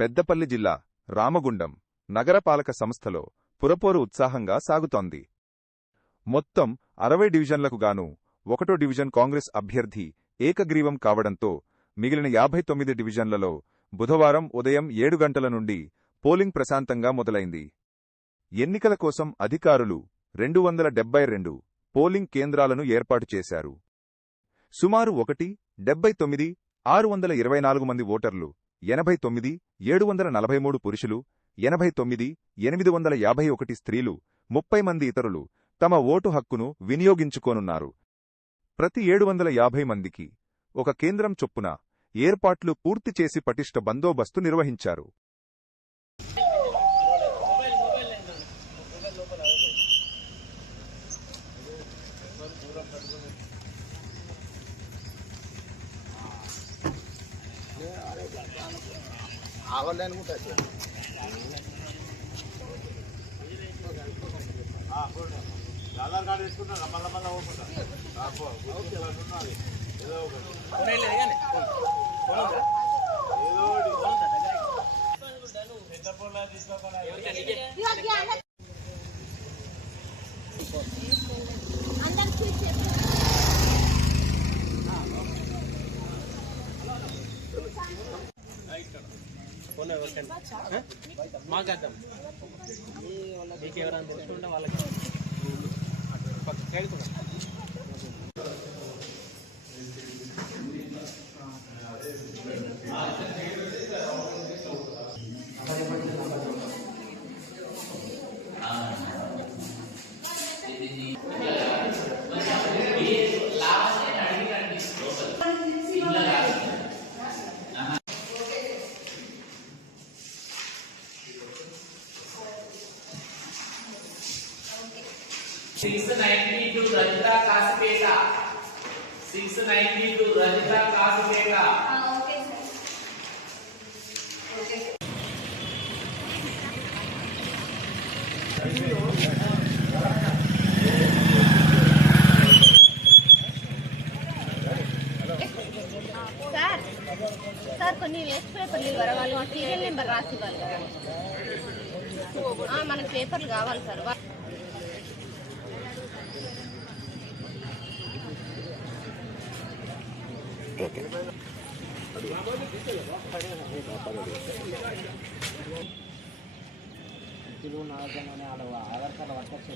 పెద్దపల్లి జిల్లా రామగుండం నగరపాలక సంస్థలో పురపోరు ఉత్సాహంగా సాగుతోంది. మొత్తం 60 డివిజన్లకు గాను 1వ డివిజన్ కాంగ్రెస్ అభ్యర్థి ఏకగ్రీవం కావడంతో మిగిలిన 59 డివిజన్లలో బుధవారం ఉదయం 7 గంటల నుండి పోలింగ్ ప్రశాంతంగా మొదలైంది. ఎన్నికల కోసం అధికారులు 272 పోలింగ్ కేంద్రాలను ఏర్పాటు చేశారు. సుమారు 1,79,624 మంది ఓటర్లు, 89,743 పురుషులు, 89,851 స్త్రీలు, 30 మంది ఇతరులు తమ ఓటు హక్కును వినియోగించుకోనున్నారు. ప్రతి 750 మందికి ఒక కేంద్రం చొప్పున ఏర్పాట్లు పూర్తి చేసి పటిష్ట బందోబస్తు నిర్వహించారు. ఆధార్ కార్డు తీసుకుంటా మళ్ళా మాకేద్దాం మీకు ఎవరైనా తెలుసుకుంటే వాళ్ళకి Rajita Kasipeta. 692 Rajita Kasipeta. Okay, sir. Okay. Sir కొన్ని వేస్ట్ పేపర్లు ఇవ్వరా? వాళ్ళు సీరియల్ నెంబర్ రాసి ఇవ్వాలి కదా. మనకు పేపర్లు కావాలి సార్. ఆధార్ కార్డు పట్టుకొచ్చి